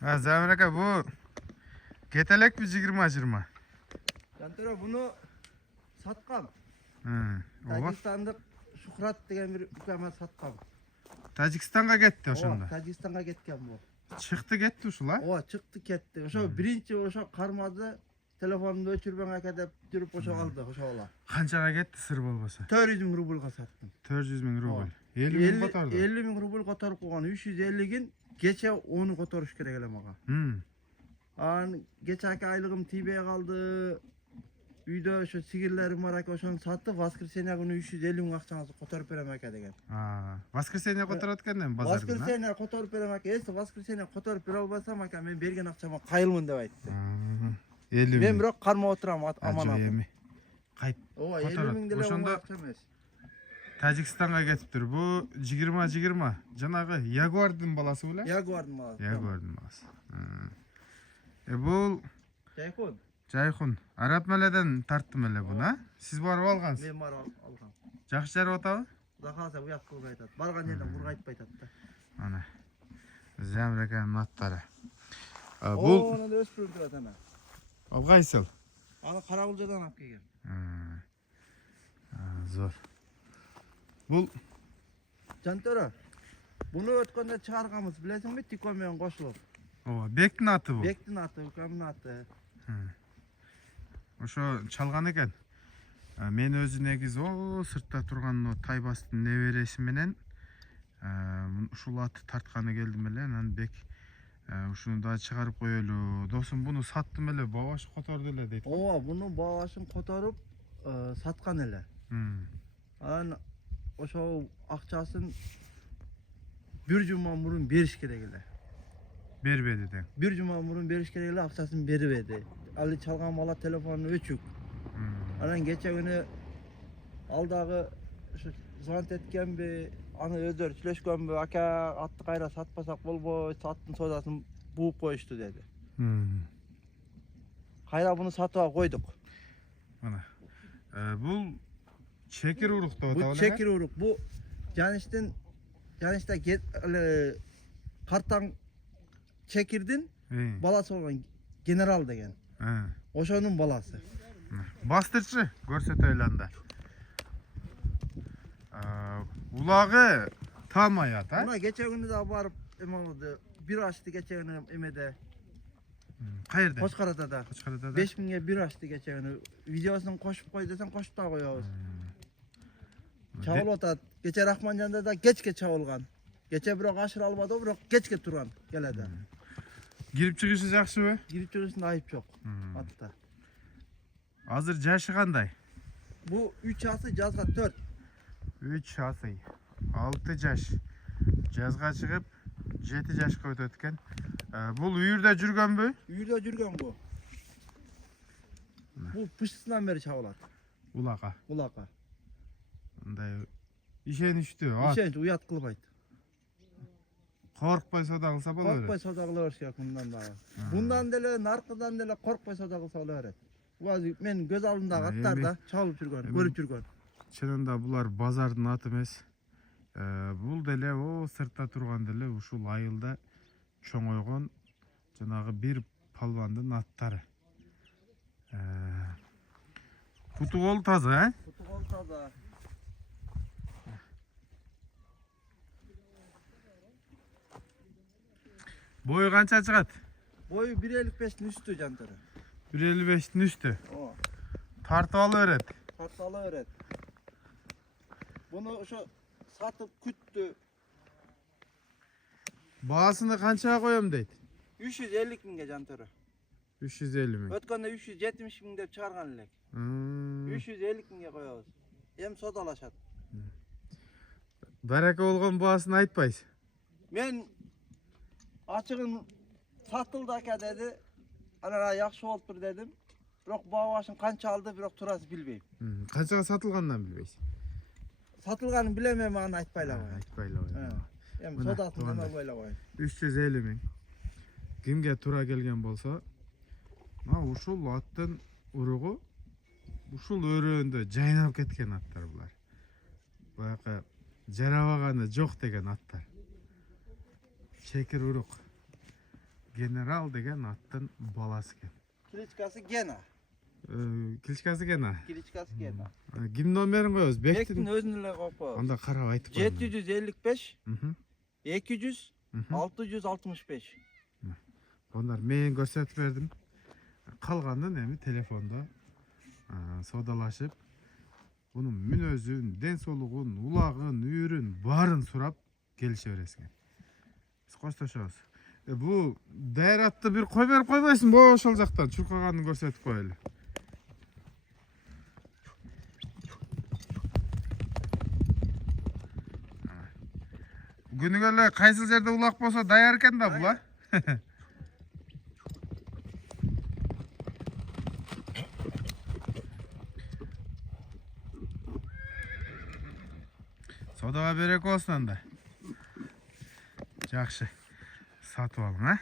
Ha Zamer aka bu ketelek mi 20-20? Jantara bunu satqam. Hı. Ova. Tajikistanlık Şuhrat degen bir ukama satqam. Tajikistan'a gitti Ova, oşanda. Tajikistan'a ketken bu. Çıktı gitti uşula. Ova, çıktı ketdi. Oşo birinci oşo karmadı. Telefonunu öçürben aka dep жүрүp oşo aldı, oşo ola. Kançaga gitti sır bolbasa? 400 ming rubulga sattım. 400 ming rubl. Ova. 50 ming kotardı. 50 ming rubul kotarıp koygan. 350'gin geçe onu kotarış gerek ele maga. Hı. An geçeki aylığım tibeye kaldı. Uyda şu sigirlerim var aka oşonu sattı. Vaskirsenye günü 350 ming akçanızı kotarıp verem aka degen. Ha. Vaskirsenye kotaratkandan bazar günü. Vaskirsenye kotarıp verem aka. Esi Vaskirsenye kotarıp vere almasam aka men bergen akçama kayılmın dep aytты. 50 ming. Men biroq karma oturam aman Acı apım. yemi. Kayıp. Ova 50 Kotarat. ming dele Oşonda- akça emes. Tajikistan'a getiptir. Bu 20-20. Janağı Jaguar'dın balası bula? Jaguar'dın balası. Jaguar'dın balası. Bu Jaykun. Cayhun. Arap meleden tarttım ele buna. Siz barıp algansız. Men bar algam. Жақсы жарып атабы? Kuda kalsa bu yak kılgı aytat. Bargan yerden kurga aytpay aytat da. Ana. Zamir akanın аттары. Oo, Бұл onu da öspürüp durat ana. ал қайсыл? Ana Karagülce'den alып kelgen. Zor. Бұл Jantara. Bunu ötkönde çıkargamız bilesin mi? Tiko men koşulup. Бектің аты бұл. Bektin atı, ukamın atı. Ошо чалган экен. Мен өзү негизи сыртта турган Тайбастын небереси менен ушул атты тартканы келдим эле. Анан бек ушуну да чыгарып коелу. Досум буну саттым эле, бабашы которду эле дейт. Ova bunu bağışın kotarıp satkan ele. An oşo akçasın bir cuma murun beriş gerek ele. Бербеди дең. Bir cuma murun beriş gerek ele akçasını beribedi. Ali çalgan bala telefonunu öçük. Anan geçe günü aldağı şu zvant etken bir anı özдөр çileşken bir aka attı kayra satmasak bolboy sattın sodasını buğup koyuştu dedi. Kayra bunu satığa koyduk. Mana. Бул чекир урук деп Bu аталат. çekir uruk. Bu janişte kartan çekirdin balası olan general degen. Oşonun balası. Бастырчы, көрсөт ойланда. Улагы там аят, Buna geçen günü de varıp emadı. Bir açtı geçen günü emede. Кайерде? Koçkarata'da. Koçkarata'da. 5000'e bir açtı geçen günü. Videosunu koşup koy desen koşup da koyuyoruz. Çavul otat. Geçen Rahmancan'da da geç çavulgan. Geçen bir aşırı almadı, bir geç turgan gelede. Кирип чыгышы жакшыбы? Girip çürüsünde ayıp yok. Hatta. Азыр жашы кандай? Bu 3 ası cazga 4. 3 асый. 6 жаш. Жазга чыгып 7 жашка өтөт экен. Бул үйүрдө жүргөнбү? Yürüyor jürgen bu. Bu pıştısından beri çavulat. Улакка. Ulaka. Мындай ишеничтүү. İşenç uyat kılmaydı. Коркпой соода кылса боло Korkpay берет. soda kılıver şey bundan daha. Bundan dele, narkıdan dele korkpay soda kılsa olur. Bu men göz aldığımda atlar da çalıp jürgen, görüp jürgen. Чынында булар базардын аты эмес. Бул деле сыртта турган деле ушул айылда чоңойгон жанагы бир палвандын аттары. Куту кол таза, Kutu olsa da. Бою канча чыгат? Boyu 1.55'in üstü jantara. 1.55'tin üstü. O. Тартып ала берет. Kartalı öğret. Bunu şu satıp küttü. Баасыны канчага коем дейт? 350 binge jantara. 350 миң. Ötkende 370 bin dep çıkargan elek. 350 binge koyuyoruz. Hem sodalaşat. Дарака болгон баасын айтпайсыз. Men açığın satıldı aka dedi. Ana yaxşı oldu dedim. Biroq bağaşın kança aldı, biroq turası bilbeyim. Канчага сатылгандан билбейсиз. Satılganı bilemem ana aytpayla koy. Айтпайлы. Hem Mına, sodasını doğru. hemen böyle koy. 350 миң. Кимге туура келген болсо, ушул аттын уругу ушул өрөөндө жайнап кеткен аттар булар. Баягы жарабаганы жок деген аттар. Чекир урук. General деген аттын баласы экен. Кличкасы Гена. Кличкасы Гена. Кличкасы Гена. Ким номерин коебуз? Бектин өзүн эле коюп коебуз. Анда карап айтып коеюн. 755 Мхм. 200 Мхм. 665. Onlar мен көрсөтүп бердим. Калганын эми телефондо соодаlaşып, bunun мүнөзүн, ден соолугун, улагын, үйүрүн баарын сурап келише бересиң. Биз коштошобуз. Бу дайратты бир кой берип койбойсуңбу ошол жактан чуркаганын көрсөтүп коелу. Күнүгө эле кайсыл жерде улак болсо даяр экен да бул, а? Содага берек болсун анда. Жакшы. Сатып алың, а?